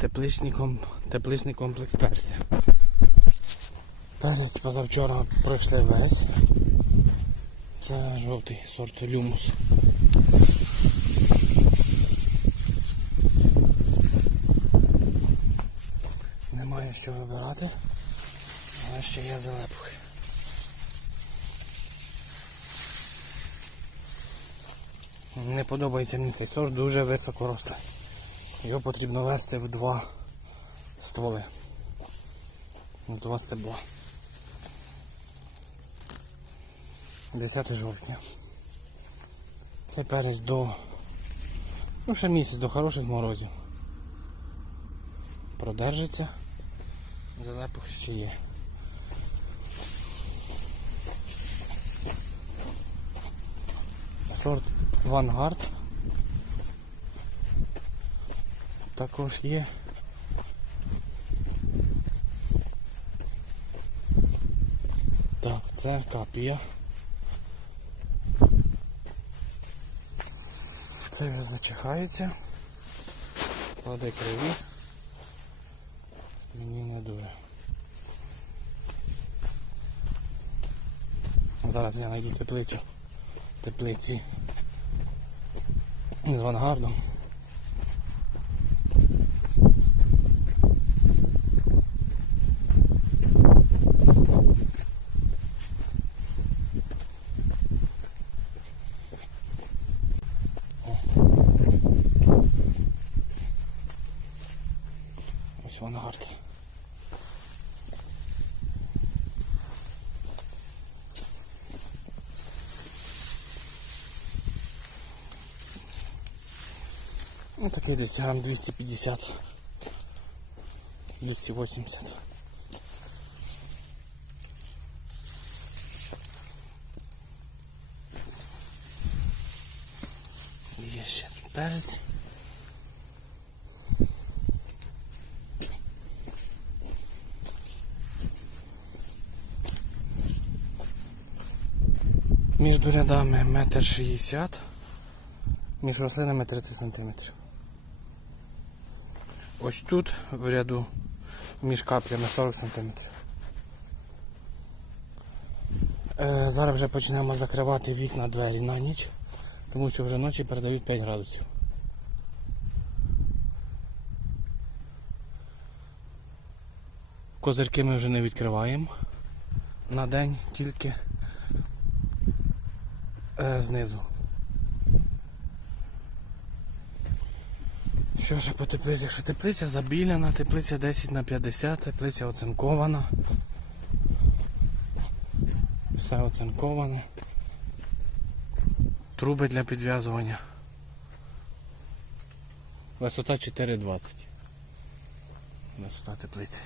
Тепличний, ком... Тепличний комплекс Персія. Перець позавчора пройшли весь. Це жовтий сорт люмус. Немає що вибирати, але ще є залепухи. Не подобається мені цей сорт, дуже високо. Його потрібно вести в два стволи. В два стебла. 10 жовтня. Цей перець до... Ну ще місяць до хороших морозів. Продержиться. Залепух ще є. Сорт Вангард. Також є. Так, це капія. Це вже зачихається. Кладе криві. Мені не дуже. Зараз я знайду теплицю. Теплиці з вангардом. Ось вангард. Ну такий десь грам 250. 280. Є ще перець. Між рядами метр шістдесят, між рослинами 30 сантиметрів. Ось тут в ряду між каплями 40 сантиметрів. Е, зараз вже почнемо закривати вікна двері на ніч, тому що вже ночі передають 5 градусів. Козирки ми вже не відкриваємо на день тільки знизу. Що ж по теплиці? Якщо теплиця забіляна, теплиця 10 на 50, теплиця оцинкована. Все оцинковане. Труби для підв'язування. Висота 4,20. Висота теплиці.